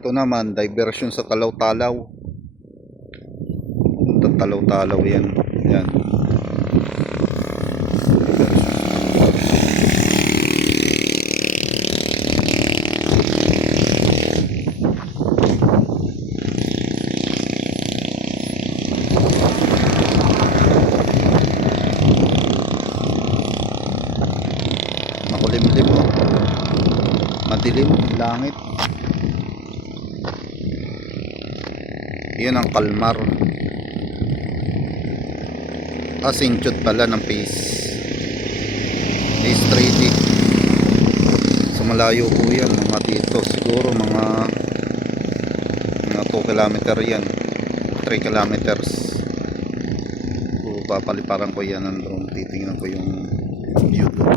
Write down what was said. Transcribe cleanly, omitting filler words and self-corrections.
Ito naman, diversion sa Talaw-Talaw. Puntang Talaw-Talaw yan. Yan. Makulimlim mo. Madilim, langit. Yun ang kalmar. Sinchot pala ng Pace 3D. So malayo po yan mga dito. Siguro mga 2 kilometer yan, 3 kilometers. So papaliparan ko yan ng drone. Titingnan ko yung view doon.